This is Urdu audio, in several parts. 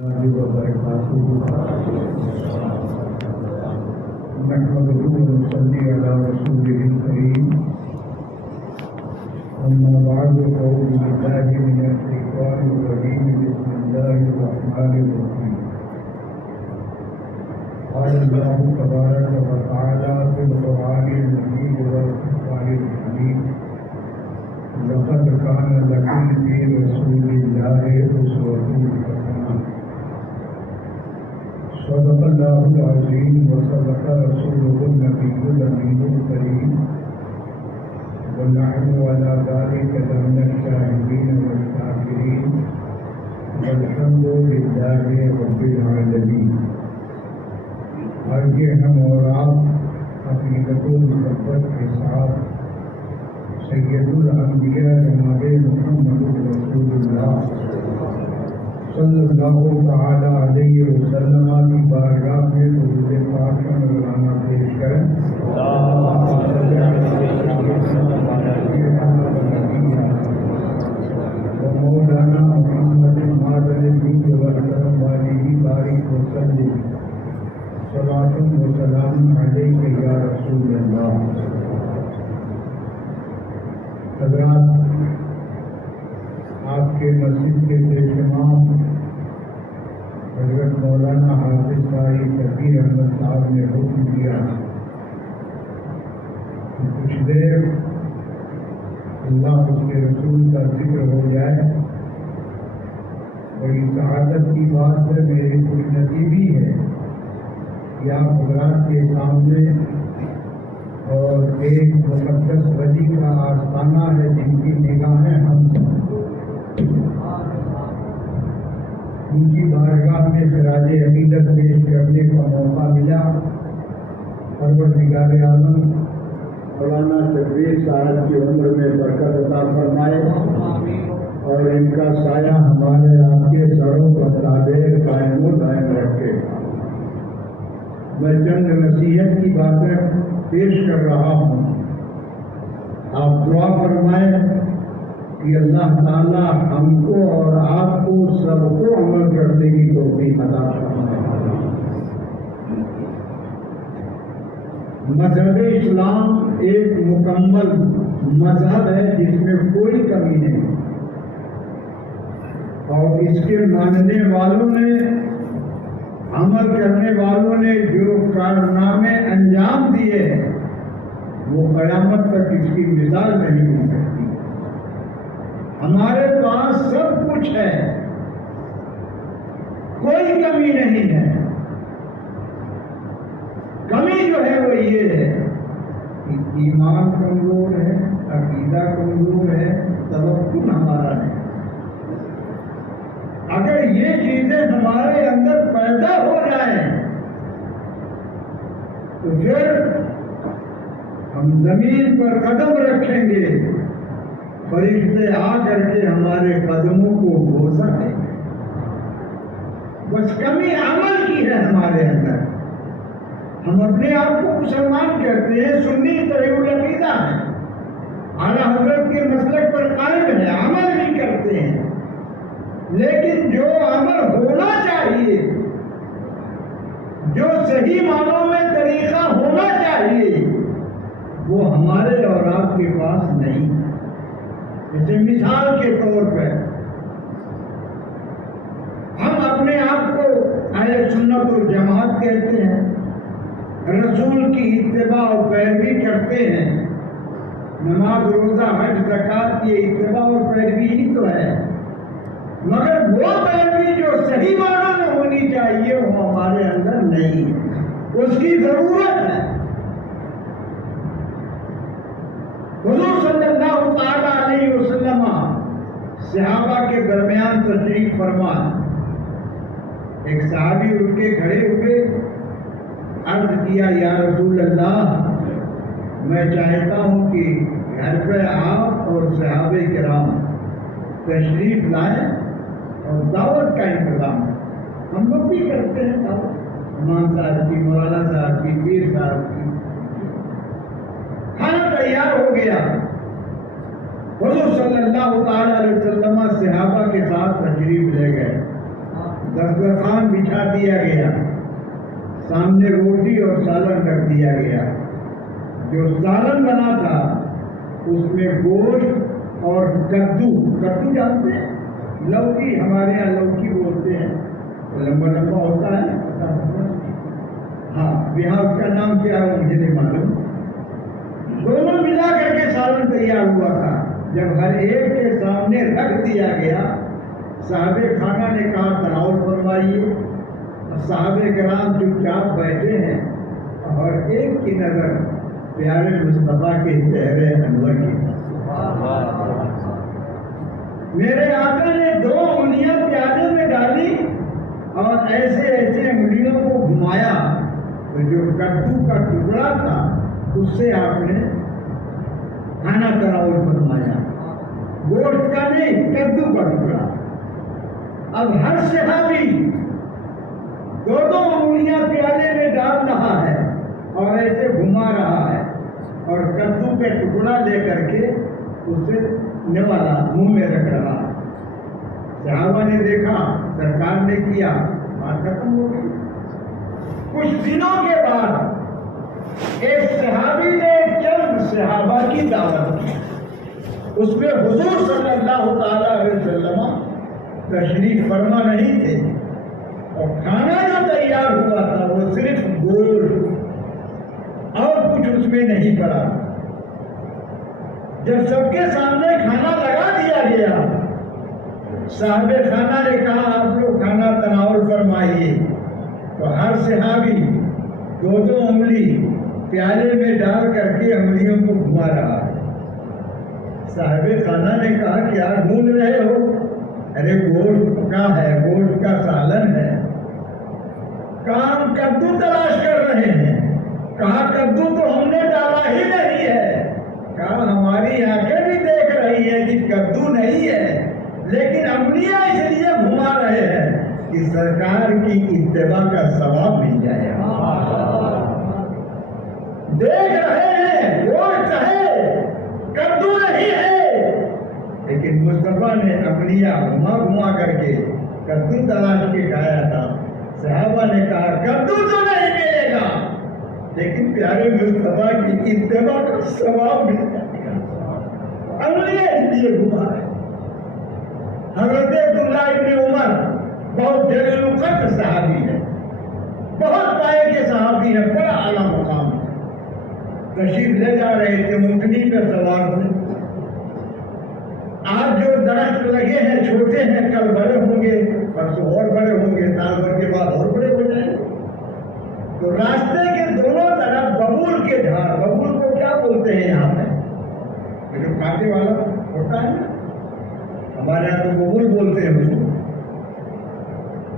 نحمده ونصلي على رسوله الكريم. أما بعد فأعوذ بالله من الشيطان الرجيم. بسم الله الرحمن الرحيم. قال الله تبارك وتعالى في القرآن المجيد والفرقان الحميد: لقد كان لكم في رسول الله أسوة حسنة. صدق الله العظيم وصدق رسوله النبي الأمين الكريم، ونحن على ذلك لمن الشاهدين والشاكرين، والحمد لله رب العالمين. آئیے ہم اور آپ عقیدت و محبت کے ساتھ سید الانبیاء جناب محمد رسول اللہ صلی اللہ تعالی علیہ وسلم کی بارگاہ میں درود پاک کا نذرانہ پیش کریں. مولانا محمد معدن الدین والکرم علیہ بارک وسلم. صلاۃ و سلام علیک یا رسول اللہ. حضرات، آپ کے مسجد کے پیش امام حضرت مولانا حافظ قاری شبیر احمد صاحب نے حکم دیا کہ کچھ دیر اللہ اس کے رسول کا ذکر ہو جائے. بڑی سعادت کی بات ہے، میری خوش نصیبی ہے کہ آپ حضرات کے سامنے اور ایک مقدس ولی کا آستانہ ہے جن کی نگاہیں ہم ان کی بارگاہ میں خراج عقیدت پیش کرنے کا موقع ملا. پروردگار عالم مولانا شبیر صاحب کی عمر میں برکت عطا فرمائے اور ان کا سایہ ہمارے آپ کے سروں پر دائر قائم و دائم رکھے. میں چند نصیحت کی باتیں پیش کر رہا ہوں. آپ دعا فرمائیں کہ اللہ تعالی ہم کو اور آپ کو سب کو عمل کرنے کی توفیق عطا فرمائے. مذہب اسلام ایک مکمل مذہب ہے جس میں کوئی کمی نہیں، اور اس کے ماننے والوں نے، عمل کرنے والوں نے جو کارنامے انجام دیے ہیں وہ قیامت تک اس کی مثال نہیں ہو سکتی. ہمارے پاس سب کچھ ہے، کوئی کمی نہیں ہے. کمی جو ہے وہ یہ ہے کہ ایمان کمزور ہے، عقیدہ کمزور ہے، توکل ہمارا ہے. اگر یہ چیزیں ہمارے اندر پیدا ہو جائیں تو پھر ہم زمین پر قدم رکھیں گے، فرشتے آ کر کے ہمارے قدموں کو بوسہ دیں گے. بس کمی عمل کی ہے ہمارے اندر. ہم اپنے آپ کو مسلمان کہتے ہیں، سنی صحیح العقیدہ ہے، اعلیٰ حضرت کے مسلک پر قائم ہے، عمل بھی کرتے ہیں، لیکن جو عمل ہونا چاہیے، جو صحیح معنوں میں طریقہ ہونا چاہیے، وہ ہمارے اور آپ کے پاس نہیں. جیسے مثال کے طور پر ہم اپنے آپ کو اہل سنت والجماعت کہتے ہیں، رسول کی اتباع اور پیروی کرتے ہیں. نماز، روزہ، حج، زکوٰۃ کی اتباع اور پیروی ہی تو ہے، مگر وہ پیروی جو صحیح معنوں میں ہونی چاہیے وہ ہمارے اندر نہیں ہے. اس کی ضرورت ہے. حضور صلی اللہ تعالی علیہ وسلم صحابہ کے درمیان تشریف فرما. ایک صحابی اٹھ کے کھڑے ہوئے، عرض کیا: یا رسول اللہ، میں چاہتا ہوں کہ گھر پہ آپ اور صحابہ کرام تشریف لائیں اور دعوت کا انتظام. ہم لوگ بھی کرتے ہیں دعوت، امام صاحب کی، مولانا صاحب کی، پیر صاحب کی. کھانا تیار ہو گیا. حضور صلی اللہ تعالی علیہ وسلم صحابہ کے ساتھ تشریف لے گئے. دسترخوان بچھا دیا گیا، سامنے روٹی اور سالن رکھ دیا گیا۔ جو سالن بنا تھا اس میں گوشت اور کدو جانتے ہیں؟ لوکی، ہمارے یہاں لوکی بولتے ہیں، لمبا لمبا ہوتا ہے، ہاں یہاں اس کا نام کیا ہے مجھے نہیں معلوم۔ دونوں ملا کر کے سالن تیار ہوا تھا۔ جب ہر ایک کے سامنے رکھ دیا گیا، صاحب خانہ نے کہا تناول فرمائیے۔ صحابہ کرام چپ چاپ بیٹھے ہیں اور ایک کی نظر پیارے مصطفیٰ کے چہرے انور کی۔ میرے آقا نے 2 انگلیاں پیالے میں ڈالی اور ایسے انگلیوں کو گھمایا تو جو کدو کا ٹکڑا تھا اس سے آپ نے کھانا تناول فرمایا، گوشت کا نہیں، کدو کا ٹکڑا۔ اب ہر صحابی 2 انگلیاں پیالے میں ڈال رہا ہے اور ایسے گھما رہا ہے اور کدو کے ٹکڑا لے کر کے اسے نوالا منہ میں رکھ رہا ہے۔ صحابہ نے دیکھا، سرکار نے کیا، بات ختم ہو گئی۔ کچھ دنوں کے بعد ایک صحابی نے چند صحابہ کی دعوت کی، اس میں حضور صلی اللہ تعالی علیہ وسلم تشریف فرما نہیں تھے اور کھانا جو تیار ہوا تھا وہ صرف گوشت اور کچھ اس میں نہیں پڑا۔ جب سب کے سامنے کھانا لگا دیا گیا، صاحب خانہ نے کہا آپ لوگ کھانا تناول فرمائیے، تو ہر صحابی 2 انگلی پیالے میں ڈال کر کے انگلیوں کو گھما رہا ہے۔ صاحب خانہ نے کہا کیا ڈھونڈ رہے ہو؟ ارے گوشت کا ہے، گوشت کا سالن ہے۔ کہا ہم کدو تلاش کر رہے ہیں۔ کہا کدو تو ہم نے ڈالا ہی نہیں ہے۔ کہا ہماری آنکھیں بھی دیکھ رہی ہیں کہ کدو نہیں ہے، لیکن انگلیاں اس لیے گھما رہے ہیں کہ سرکار کی اتباع کا ثواب مل جائے۔ دیکھ رہے ہیں گوشت ہے، کدو نہیں ہے، لیکن مصطفیٰ نے انگلیاں گھما کر کے کدو تلاش کے کھایا تھا۔ صحابہ نے کہا کدو تو نہیں ملے گا، لیکن پیارے مصطفیٰ کی اتباع کا ثواب مل جائے گا۔ انگلیاں اس لیے گھما رہے۔ حضرت عبداللہ ابن عمر بہت جلیل القدر صحابی ہے، بہت پائے کے صحابی ہے، بڑا اعلیٰ مقام ہے۔ تشریف لے جا رہے تھے، اونٹنی پہ سوار تھے۔ آج جو درخت لگے ہیں چھوٹے ہیں، کل بڑے ہوں گے، پرسوں اور بڑے ہوں گے، سال بھر کے بعد اور بڑے ہو جائیں گے۔ تو راستے کے دونوں طرف ببول کے جھاڑ، ببول کو کیا بولتے ہیں یہاں پہ؟ جو کانٹے والا ہوتا ہے نا، ہمارے یہاں تو ببول بولتے ہیں اس کو۔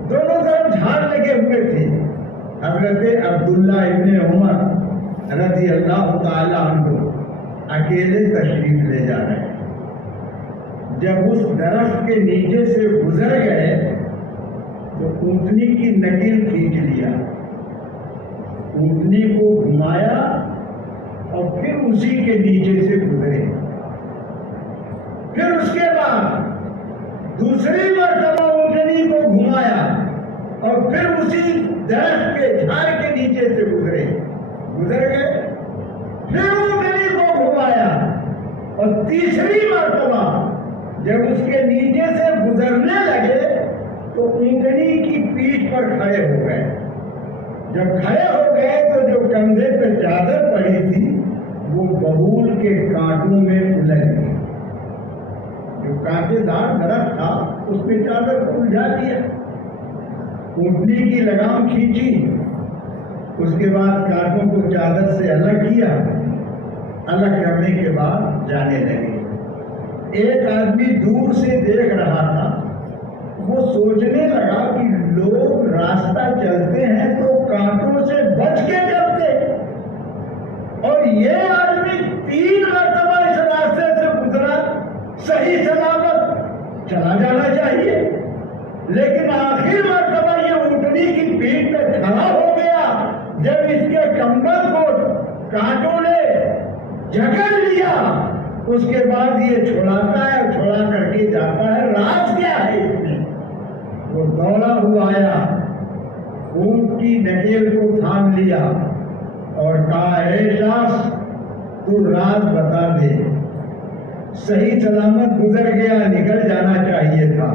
دونوں طرف جھاڑ لگے ہوئے تھے۔ حضرت عبداللہ ابن عمر رضی اللہ تعالی عنہ اکیلے تشریف لے جا رہے ہیں۔ جب اس درخت کے نیچے سے گزر گئے تو اونٹنی کی نکیل کھینچ لیا، اونٹنی کو گھمایا اور پھر اسی کے نیچے سے گزرے۔ پھر اس کے بعد دوسری مرتبہ اونٹنی کو گھمایا اور پھر اسی درخت کے جھاڑ کے نیچے سے گزر گئے۔ پھر اونٹنی کو گھمایا اور تیسری مرتبہ جب اس کے نیچے سے گزرنے لگے تو اونٹنی کی پیٹھ پر کھڑے ہو گئے۔ جب کھڑے ہو گئے تو جو کندھے پہ چادر پڑی تھی وہ ببول کے کانٹوں میں الجھ گئی۔ جو کانٹے دار درخت تھا اس پہ چادر کو الجھا دیا، اونٹنی کی لگام کھینچی، اس کے بعد کانٹوں کو چادر سے الگ کیا، الگ کرنے کے بعد جانے لگے۔ ایک آدمی دور سے دیکھ رہا تھا، وہ سوچنے لگا کہ لوگ راستہ چلتے ہیں تو کانٹوں سے بچ کے چلتے، اور یہ آدمی 3 مرتبہ اس راستے سے گزرا، صحیح سلامت چلا جانا چاہیے، لیکن آخر مرتبہ یہ اونٹنی کی پیٹھ پہ کھڑا ہو گیا۔ جب اس کے کمبل کو کانٹوں نے جکڑ لیا اس کے بعد یہ چھڑاتا ہے، چھڑا کر کے جاتا ہے۔ راز کیا ہے اس میں؟ وہ دوڑا ہوا آیا، اونٹ کی نکیل کو تھام لیا اور کہا اے شخص تو راز بتا دے، صحیح سلامت گزر گیا، نکل جانا چاہیے تھا،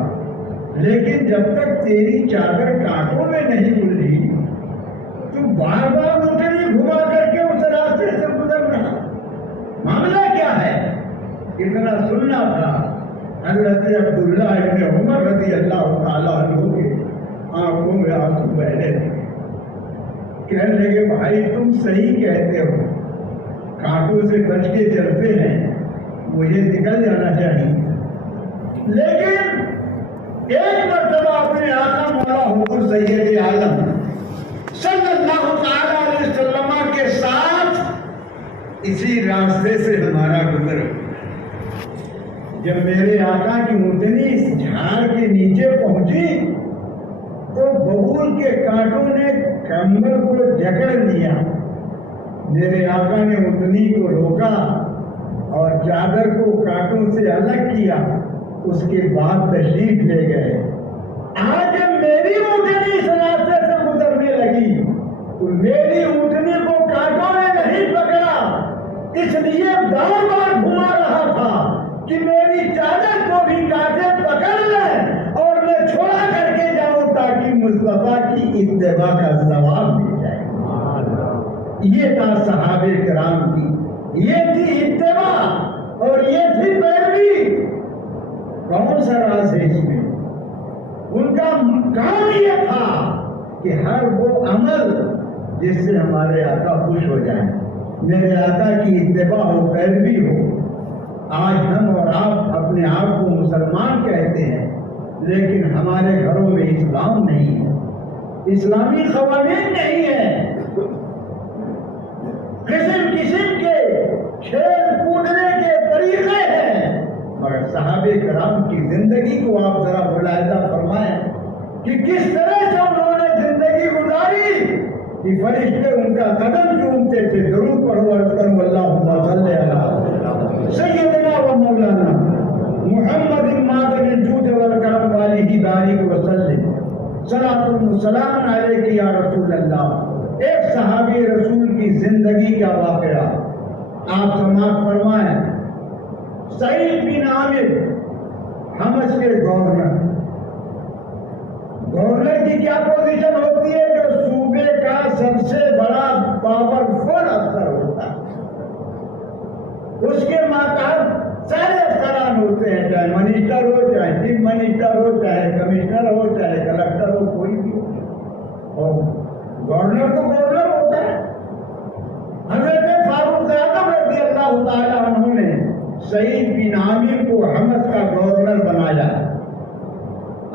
لیکن جب تک تیری چادر کانٹوں میں نہیں الجھی تو بار بار اونٹنی گھما کر کے اس راستے سے گزر رہا، معاملہ کیا ہے؟ اتنا سننا تھا۔ حضرت عبداللہ ابن عمر رضی اللہ تعالیٰ عنہ کے آنکھوں میں آنسو بہ رہے تھے، کہنے لگے بھائی تم صحیح کہتے ہو، کانٹوں سے بچ کے چلتے ہیں، مجھے نکل جانا چاہیے، لیکن ایک مرتبہ اپنے آقا مولا حضور سید عالم صلی اللہ تعالیٰ علیہ وسلم کے ساتھ اسی راستے سے ہمارا گزر، جب میرے آقا کی اونٹنی اس جھاڑ کے نیچے پہنچی تو ببول کے کانٹوں نے کمر کو جکڑ لیا، میرے آقا نے اونٹنی کو روکا اور چادر کو کانٹوں سے الگ کیا، اس کے بعد تشریف لے گئے۔ آج جب میری اونٹنی اس راستے سے گزرنے لگی تو میری اونٹنی کو کانٹوں نے نہیں پکڑا، اس لیے بار بار گھما رہا تھا کہ میری چادر کو بھی کانٹے پکڑ لیں اور میں چھوڑا کر کے جاؤں تاکہ مصطفیٰ کی اتباع کا ثواب مل جائے۔ یہ تھا صحابہ کرام کی، یہ تھی اتباع اور یہ تھی پیروی۔ کون سا راز ہے اس میں؟ ان کا کام یہ تھا کہ ہر وہ عمل جس سے ہمارے آقا خوش ہو جائیں، میرے آقا کی اتباع ہو، پیروی ہو۔ آج ہم اور آپ اپنے آپ کو مسلمان کہتے ہیں، لیکن ہمارے گھروں میں اسلام نہیں ہے، اسلامی قوانین نہیں ہے، قسم قسم کے کھیل کودنے کے طریقے ہیں۔ مگر صحابہ کرام کی زندگی کو آپ ذرا ملاحظہ فرمائیں کہ کس طرح سے انہوں نے زندگی گزاری کہ فرشتے ان کا قدم چومتے تھے۔ درود پڑھو، عرض کرو اللہم صلی علی سیدنا و مولانا محمد مادن الجود والکرم والیہ بارک وسلم، صلاۃ السلام علیک یا رسول اللہ۔ ایک صحابی رسول کی زندگی کا واقعہ آپ سماعت فرمائیں۔ سعید بن عامر حمص کے گورنر کی کیا پوزیشن ہوتی ہے؟ جو صوبے کا سب سے بڑا پاورفل افسر ہوتا ہے، اس کے ماتحت سارے افسران ہوتے ہیں، چاہے منسٹر ہو، چاہے چیف منسٹر ہو، چاہے کمشنر ہو، چاہے کلکٹر ہو، کوئی بھی ہو، اور گورنر تو گورنر ہوتا ہے۔ حضرت فاروق اعظم رضی اللہ تعالیٰ عنہ نے سعید بن عامر کو حمص کا گورنر بنایا۔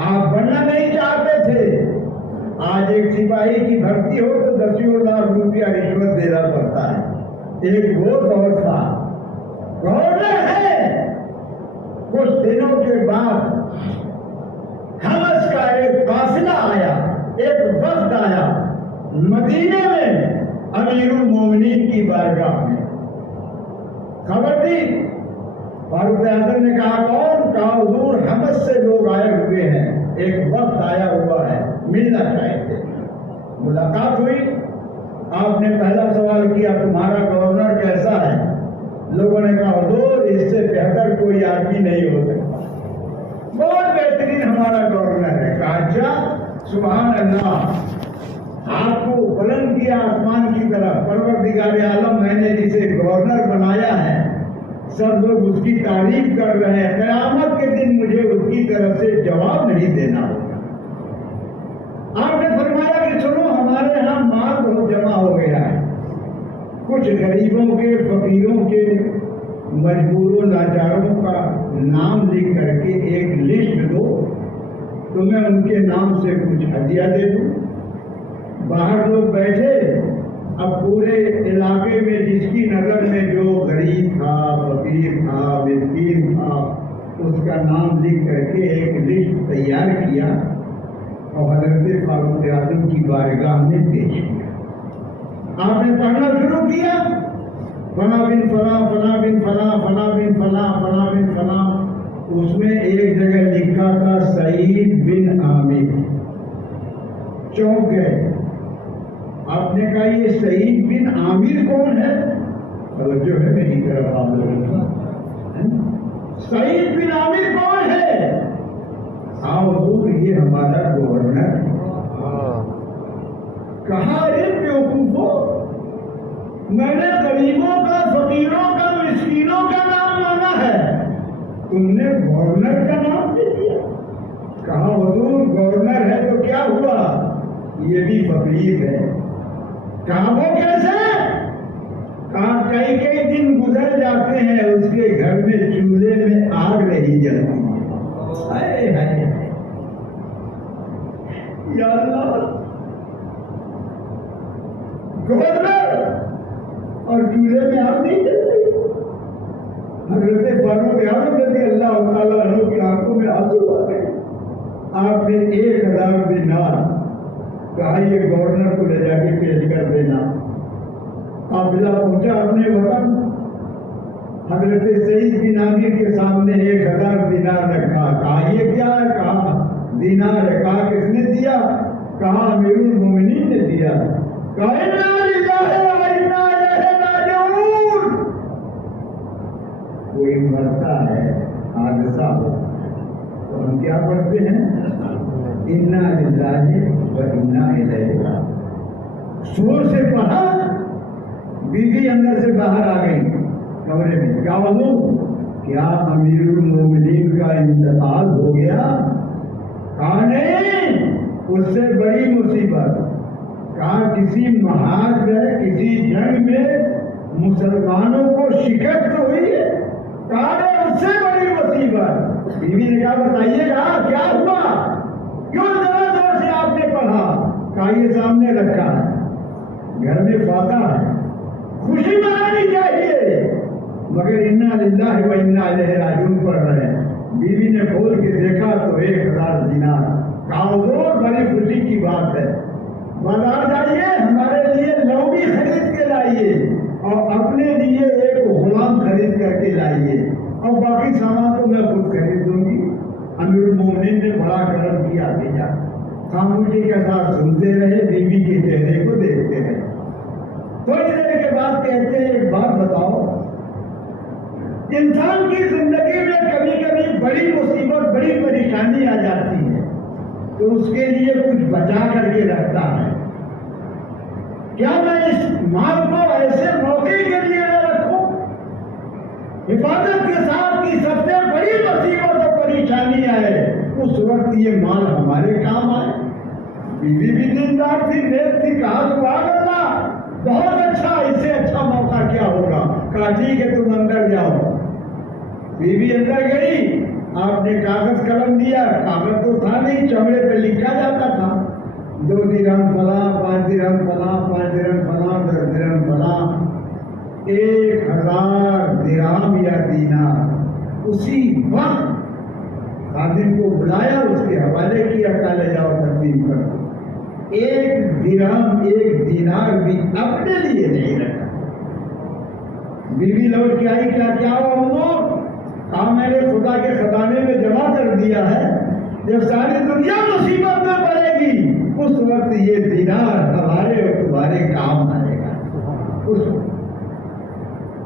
آپ بننا نہیں چاہتے تھے۔ آج ایک سپاہی کی بھرتی ہو تو 10,000 روپیہ رشوت دینا پڑتا ہے، ایک وہ دور تھا۔ گورنر ہے۔ کچھ دنوں کے بعد حمص کا ایک قافلہ آیا، ایک وفد آیا مدینے میں امیر المومنین کی بارگاہ میں، خبر دی۔ فاروق اعظم نے کہا کون؟ کہا حضور حمص سے لوگ آئے ہوئے ہیں، ایک وقت آیا ہوا ہے، ملنا چاہتے۔ ملاقات ہوئی، آپ نے پہلا سوال کیا تمہارا گورنر کیسا ہے؟ لوگوں نے کہا حضور اس سے بہتر کوئی آدمی نہیں ہو سکتا، بہت بہترین ہمارا گورنر ہے۔ کہا اچھا، سبحان اللہ، آپ کو بلند کیا آسمان کی طرف، پروردگار عالم میں نے جسے گورنر بنایا ہے، سب لوگ اس کی تعریف کر رہے ہیں، قیامت کے دن مجھے اس کی طرف سے جواب نہیں دینا ہوگا۔ آپ نے فرمایا کہ سنو، ہمارے ہاں مال بہت جمع ہو گیا ہے، کچھ غریبوں کے، فقیروں کے، مجبوروں، لاچاروں کا نام لکھ کر کے ایک لسٹ دو تو میں ان کے نام سے کچھ ہدیہ دے دوں۔ باہر لوگ بیٹھے، اب پورے علاقے میں جس کی نظر میں جو غریب تھا، فقیر تھا، مسکین تھا، اس کا نام لکھ کر کے ایک لسٹ تیار کیا اور حضرت فاروق اعظم کی بارگاہ میں پیش کیا۔ آپ نے پڑھنا شروع کیا، فلاں بن فلاں، فلاں بن فلاں، فلاں بن فلاں، فلاں بن فلاں، اس میں ایک جگہ لکھا تھا سعید بن عامر. چونک گئے. آپ نے کہا یہ سعید بن عامر کون ہے؟ توجہ ہے میری طرف آپ لوگوں کا. سعید بن عامر کون ہے؟ حضور یہ ہمارا گورنر ہے. کہا یہ بیوقوف ہو، میں نے غریبوں کا، فقیروں کا، مسکینوں کا نام مانا ہے، تم نے گورنر کا نام دے دیا. کہا حضور گورنر ہے تو کیا ہوا، یہ بھی فقیر ہے. کہا وہ کیسے؟ کہا کئی کئی دن گزر جاتے ہیں اس کے گھر میں چولہے میں آگ نہیں جلتی. ہائے ہائے یا اللہ، گورنر اور چولہے میں آگ نہیں جلتی. حضرت فاروق اعظم رضی اللہ تعالیٰ عنہ کی آنکھوں میں آنسو آ گئے. آپ نے 1000 دینار کہا یہ گورنر کو لے جا کے پیش کر دینا. قافلہ پہنچا اپنے وطن. حضرت سعید بن عامر کے سامنے 1000 دینار رکھا. کہا یہ کیا ہے؟ کہا دینار ہے. کہا کس نے دیا؟ کہا امیر المومنین نے دیا. کہا انا للہ و انا الیہ راجعون. کوئی مرتا ہے، حادثہ ہو تو ہم کیا پڑھتے ہیں؟ انا للہ و انا الیہ راجعون. شور سے پڑھا، بیوی اندر سے باہر آ گئی کمرے میں. کیا بولوں؟ کیا امیر المومنین کا انتقال ہو گیا؟ کہا نہیں، اس سے بڑی مصیبت. کہا کسی محاذ میں، کسی جنگ میں مسلمانوں کو شکست ہوئی ہے. کہا نہیں، اس سے بڑی مصیبت. بیوی نے کہا بتائیے گا کیا ہوا، کیوں ذرا زور سے آپ نے پڑھا؟ کہا یہ سامنے رکھا ہے، گھر میں فاتح ہے، خوشی منانی چاہیے، مگر انا للہ و انا الیہ راجعون پڑھ رہے ہیں. بیوی نے کھول کے دیکھا تو 1000 دینار. کہا حضور بڑی خوشی کی بات ہے، بازار جائیے، ہمارے لیے لوبی خرید کے لائیے اور اپنے لیے ایک غلام خرید کر کے لائیے، اور باقی سامان تو میں خود خرید دوں گی. امیر المومنین نے بڑا کرم کیا. بھیجا. خاموشی کے ساتھ سنتے رہے، بیوی کے چہرے کو دیکھتے رہے. تھوڑی دیر کے بعد کہتے ہیں ایک بات بتاؤ، انسان کی زندگی میں کبھی کبھی بڑی مصیبت، بڑی پریشانی آ جاتی ہے تو اس کے لیے کچھ بچا کر کے رکھتا ہے. کیا میں اس مال کو ایسے موقع کے لیے نہ رکھوں؟ حفاظت کے ساتھ کی سب سے بڑی مصیبت اور پریشانی آئے اس وقت یہ مال ہمارے کام آئے. بیوی بھی دیندار تھی، نیک تھی. کہا سبحان اللہ، بہت اچھا، اس سے اچھا موقع کیا ہوگا. کہا ٹھیک ہے تم اندر جاؤ. بیوی اندر گئی. آپ نے کاغذ قلم دیا. کاغذ تو تھا نہیں، چمڑے پہ لکھا جاتا تھا 2 درہم فلاں، 5 درہم فلاں، 5 درہم فلاں، 10 درہم فلاں. 1000 درہم یا دینار. اسی وقت خادم کو بلایا، اس کے حوالے کیا، کہا لے جاؤ تقسیم کر دو. 1 درہم 1 دینار بھی اپنے لیے نہیں رکھا. بیوی لوٹ کے آئی. کیا ہوا؟ کہا میں نے خدا کے خزانے میں جمع کر دیا ہے، جب ساری دنیا مصیبت میں پڑے گی اس وقت یہ دینار ہمارے اور تمہارے کام آئے گا.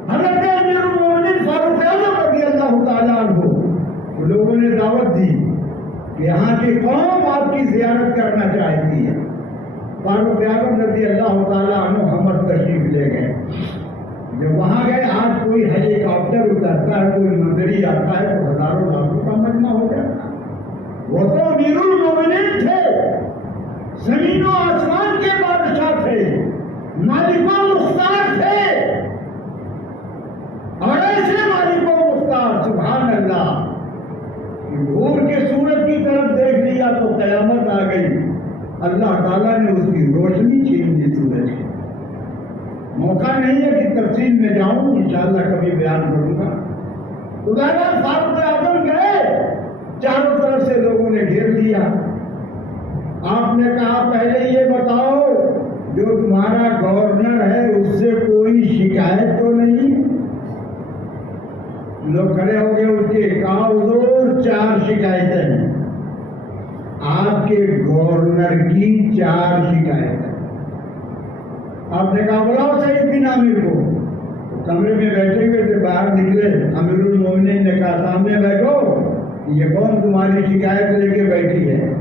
حضرت امیر المومنین فاروق اعظم رضی اللہ تعالیٰ عنہ، لوگوں نے دعوت دی کہ یہاں کی قوم آپ کی زیارت کرنا چاہتی ہے. فاروق اعظم رضی اللہ تعالیٰ عنہ حمد تشریف لے گئے. جب وہاں گئے، آج کوئی ہیلی کاپٹر اترتا ہے، کوئی منظری آتا ہے تو ہزاروں لاکھوں کا مجمع ہو جاتا ہے. وہ تو امیر المومنین تھے، زمین و آسمان کے بادشاہ تھے، مالک و مختار تھے، اور ایسے مالک و مختار سبحان اللہ نور کے سورج کی طرف دیکھ لیا تو قیامت آ گئی. اللہ تعالیٰ نے اس کی روشنی چھین لی سورج کی. موقع نہیں ہے کہ تفصیل میں جاؤں، انشاءاللہ کبھی بیان کروں گا. خداوند فاروق اعظم گئے، چاروں طرف سے لوگوں نے گھیر لیا. آپ نے کہا پہلے یہ بتاؤ جو تمہارا گورنر ہے اس سے کوئی شکایت تو نہیں؟ لوگ کھڑے ہو گئے اٹھ کے، کہا حضور 4 شکایتیں ہیں، آپ کے گورنر کی 4 شکایتیں۔ آپ نے کہا بلاؤ سعید بن عامر کو۔ کمرے میں بیٹھے ہوئے تھے، باہر نکلے، امیر المومنین نے کہا سامنے بیٹھو، یہ کون تمہاری شکایت لے کے بیٹھی ہے؟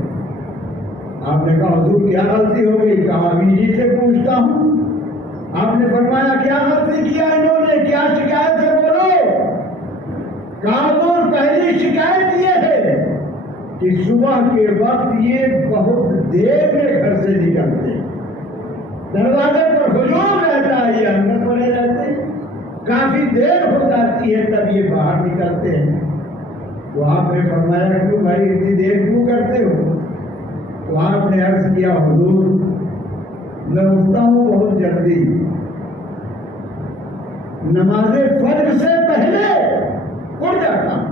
آپ نے کہا حضور کیا غلطی ہو گئی؟ کہا ابھی جی سے پوچھتا ہوں۔ آپ نے فرمایا کیا غلطی کیا انہوں نے، کیا شکایت ہے بولو؟ کہا حضور پہلی شکایت یہ ہے کہ صبح کے وقت یہ بہت دیر میں گھر سے نکلتے، دروازے پر ہجوم رہتا ہے، یہ اندر پڑے رہتے، کافی دیر ہو جاتی ہے تب یہ باہر نکلتے ہیں۔ تو آپ نے فرمایا کیوں بھائی اتنی دیر کیوں کرتے ہو؟ تو آپ نے عرض کیا حضور میں اٹھتا ہوں بہت جلدی، نماز فجر سے پہلے اٹھ جاتا ہوں،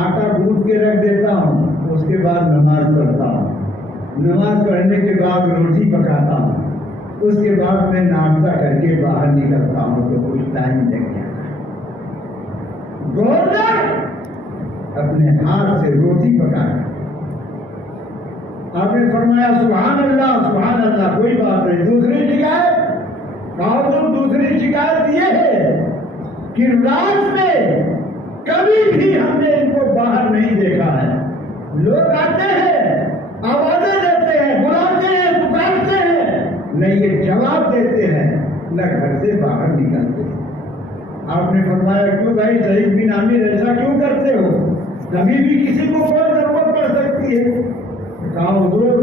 آٹا گوندھ کے رکھ دیتا ہوں، اس کے بعد نماز پڑھتا ہوں، نماز پڑھنے کے بعد روٹی پکاتا ہوں، اس کے بعد میں ناشتہ کر کے باہر نکلتا ہوں تو کچھ ٹائم لگ جاتا ہے۔ گورنر اپنے ہاتھ سے روٹی پکایا، آپ نے فرمایا سبحان اللہ کوئی بات نہیں۔ دوسری شکایت، کہا تو دوسری شکایت یہ ہے کہ رات میں کبھی بھی ہم نے ان کو باہر نہیں دیکھا ہے، لوگ آتے ہیں، آوازیں دیتے ہیں، بلاتے ہیں، پکارتے ہیں، نہ یہ جواب دیتے ہیں نہ گھر سے باہر نکلتے ہیں۔ آپ نے فرمایا کیوں بھائی سعید بن عامر ایسا کیوں کرتے ہو؟ کبھی بھی کسی کو کوئی ضرورت پڑ سکتی ہے۔ کہا حضور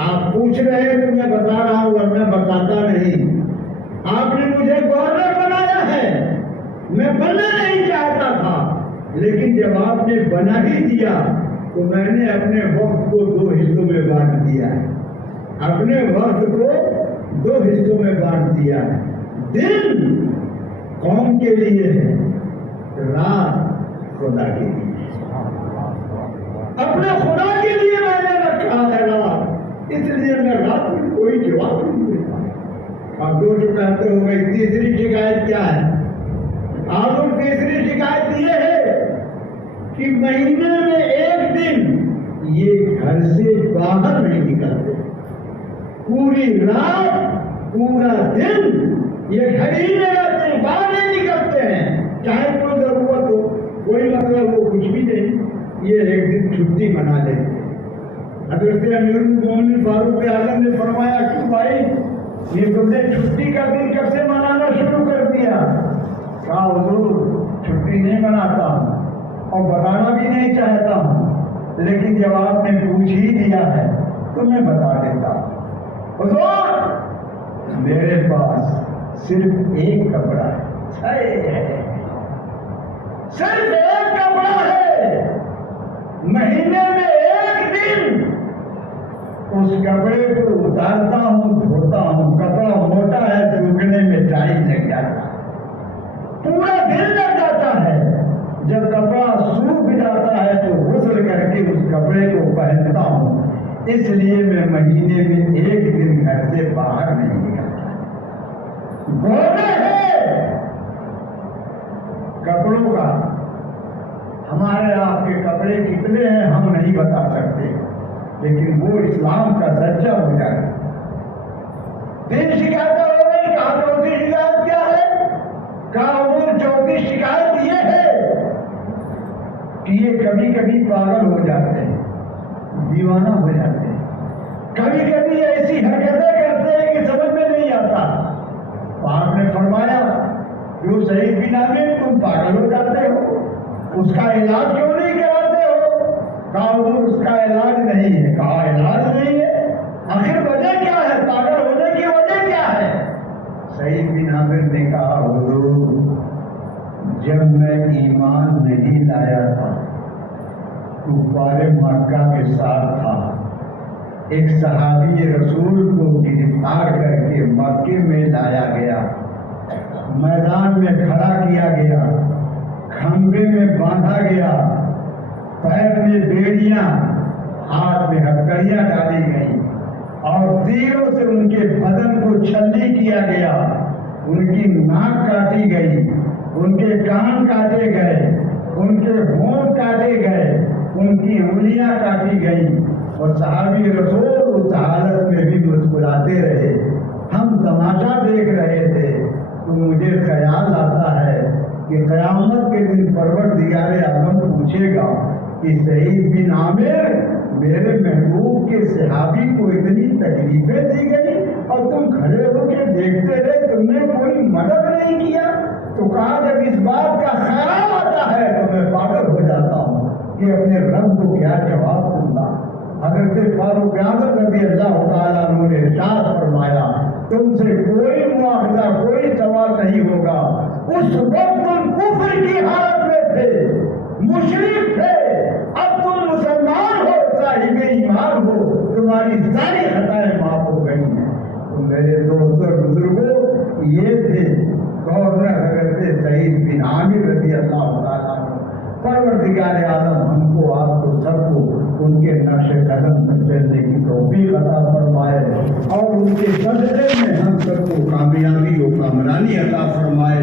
آپ پوچھ رہے ہیں تو میں بتا رہا ہوں ورنہ بتاتا نہیں۔ آپ نے مجھے گورنر بنایا ہے، میں بننا نہیں چاہتا تھا، لیکن جب آپ نے بنا ہی دیا تو میں نے اپنے وقت کو 2 حصوں میں بانٹ دیا ہے، اپنے وقت کو 2 حصوں میں بانٹ دیا ہے۔ دن قوم کے لیے ہے، رات خدا کے لیے، اپنے خدا کے لیے میں نے رکھا ہے رات، اس لیے میں رات میں کوئی جواب نہیں دیتا۔ آپ 2 شکایتیں ہو گئی، تیسری شکایت کیا ہے؟ اور تیسری شکایت یہ ہے کہ مہینے میں 1 دن یہ گھر سے باہر نہیں نکلتے، پوری رات پورا دن یہ گھر ہی میں رہتے ہیں، باہر نہیں نکلتے ہیں، چاہے کوئی ضرورت ہو، کوئی مطلب ہو، کچھ بھی نہیں، یہ 1 دن چھٹی منا لیتے ہیں۔ حضرت امیر المومنین فاروق اعظم نے فرمایا کہ بھائی یہ تم نے چھٹی کا دن کب سے منانا شروع کر دیا؟ کہا حضور چھٹی نہیں مناتا ہوں اور بتانا بھی نہیں چاہتا ہوں، لیکن جب آپ نے پوچھ ہی دیا ہے تو میں بتا دیتا ہوں۔ حضور میرے پاس صرف 1 کپڑا ہے، صرف 1 کپڑا ہے، مہینے میں 1 دن اس کپڑے کو اتارتا ہوں، دھوتا ہوں، کپڑا موٹا ہے، سوکھنے میں ٹائم لگ جاتا ہے، پورا دن لگ جاتا ہے، جب کپڑا سوکھ جاتا ہے تو غسل کر کے اس کپڑے کو پہنتا ہوں، اس لیے میں مہینے میں 1 دن گھر سے باہر نہیں نکلتا۔ گورنر ہے کپڑوں کا، ہمارے آپ کے کپڑے کتنے ہیں ہم نہیں بتا سکتے، لیکن وہ اسلام کا سچا ہو جائے۔ 3 شکایتیں ہو گئی، کہا 4تھی شکایت کیا ہے؟ کہا وہ 4تھی شکایت یہ ہے کہ یہ کبھی کبھی پاگل ہو جاتے ہیں، دیوانہ ہو جاتے ہیں، کبھی کبھی ایسی حرکتیں کرتے ہیں کہ سمجھ میں نہیں آتا۔ تو آپ نے فرمایا جو سعید بن عامر تم پاگل ہو جاتے ہو، اس کا علاج کیوں نہیں کراتے ہو؟ کہا حضور اس کا علاج نہیں ہے۔ کہا علاج نہیں ہے، آخر وجہ کیا ہے؟ پاگل ہونے کی وجہ کیا ہے؟ سعید بن عامر نے کہا حضور جب میں ایمان نہیں لایا تھا، کفار مکہ کے ساتھ تھا، ایک صحابی رسول کو گرفتار کر کے مکے میں لایا گیا، میدان میں کھڑا کیا گیا، کھمبے میں باندھا گیا، پیر میں بیڑیاں، ہاتھ میں ہتھکڑیاں ڈالی گئی اور تیروں سے ان کے بدن کو چھلنی کیا گیا، ان کی ناک کاٹی گئی، ان کے کان کاٹے گئے، ان کے ہونٹ کاٹے گئے، ان کی انگلیاں کاٹی گئیں، اور صحابی رسول اس حالت میں بھی مسکراتے رہے۔ ہم تماشا دیکھ رہے تھے تو مجھے خیال آتا ہے کہ قیامت کے دن پروردگار اعظم پوچھے گا کہ سعید بن عامر، میرے محبوب کے صحابی کو اتنی تکلیفیں دی گئی اور تم کھڑے ہو کے دیکھتے رہے، تم نے کوئی مدد نہیں کیا؟ تو کہا جب اس بات کا خیال آتا ہے تو میں پاگل ہو جاتا ہوں کہ اپنے رب کو کیا جواب دوں گا۔ حضرت فاروق اعظم رضی اللہ تعالیٰ عنہ نے ارشاد فرمایا، تم سے کوئی مواخذہ، کوئی سوال نہیں ہوگا۔ اس وقت تم کفر کی حالت میں تھے، مشرک تھے، اب تم مسلمان ہو، صاحب ایمان ہو، تمہاری ساری خطائیں معاف ہو گئی ہیں۔ تو میرے دوستوں بزرگوں، یہ تھے گورنر حضرت سعید بن عامر رضی اللہ تعالیٰ عنہ۔ پروردگار اعظم ہم کو، آپ کو، سب کو ان کے نقش قدم پر چلنے کی توفیق عطا فرمائے اور ان کے صدقے میں ہم سب کو کامیابی و کامرانی عطا فرمائے،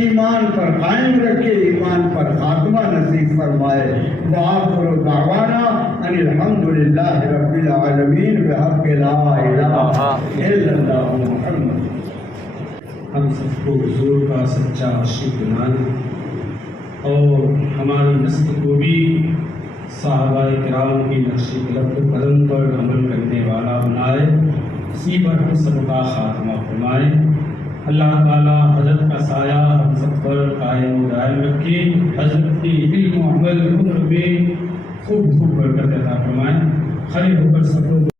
ایمان پر قائم رکھے، ایمان پر خاتمہ نصیب فرمائے۔ وآخر دعوانا ان الحمدللہ رب العالمین بحق لا الہ الا اللہ محمد۔ ہم سب کو حضور کا سچا عاشق بنائے اور ہماری نسل کو بھی صحابہ کرام کی نقش قدم پر عمل کرنے والا بنائے، اسی پر ہم سب کا خاتمہ فرمائے۔ اللہ تعالیٰ حضرت کا سایہ ہم سب پر قائم و دائم رکھے، حضرت کی علم و عمل عمر میں خوب برکت عطا فرمائے۔ کھڑے ہو کر سب لوگ